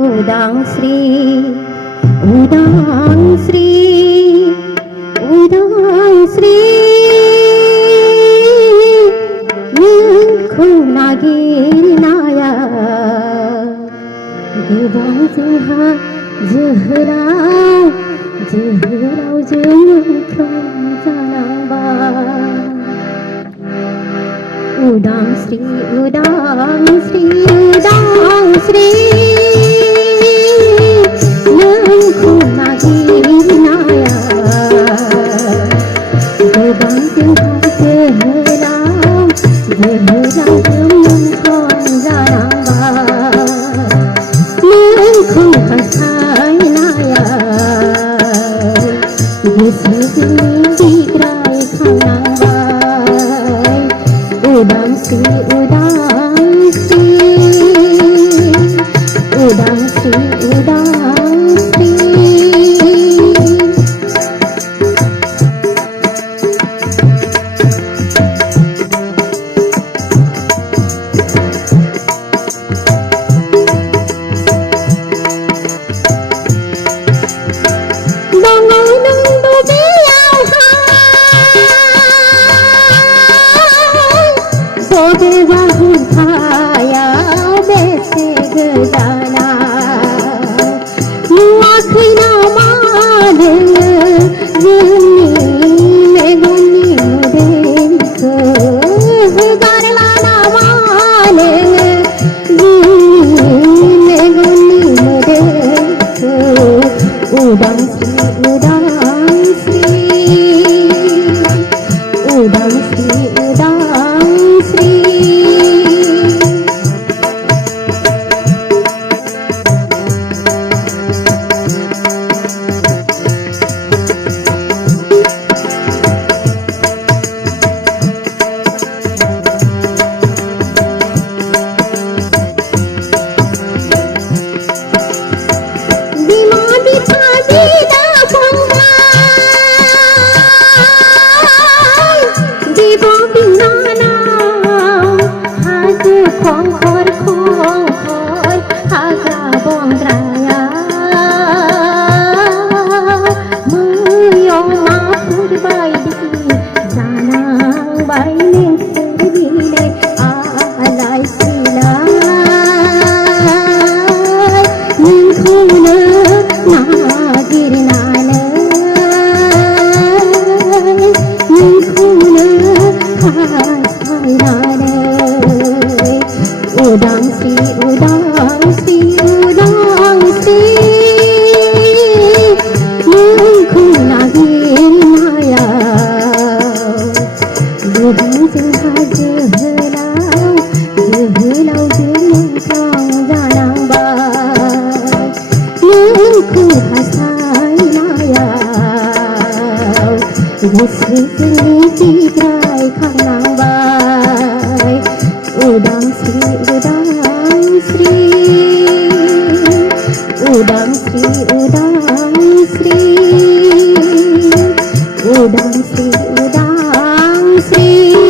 Udang Sri, Udang Sri, Udang Sri, những không nagir naya, gebang jengha jehrau, jehrau jeng không janang ba. Udang Sri, Udang Sri, Udang Sri, những không nagir naya, gebang jengha jehrau, jehrau jeng không janang ba. Những không hasai naya, gising digrai khanang ba. Udang Sri, Udang Sri, Udang Sri, Udang Sri. Bangai nang dubiyaw Bobe bahun khayaw bese gajana Nuakhina mane Juni meguni mudem ko Garlana mane Juni meguni mudem ko Udang Sri, Udang Sri, Udang Sri, Udang Sri. Khong khói haga bong raya muyong mapur bai di janang bai ning sirine alai silai ning khuna nagir nane ning khuna hasai nane Udang Sri, Udang Sri, Udang Sri, những không nagir naya, gebang jengha jehrau, jehrau jeng không janang ba, những không hasai naya, gising digrai khanang ba. Udang Sri, Udang Sri, Udang Sri, Udang Sri, Udang Sri, Udang Sri.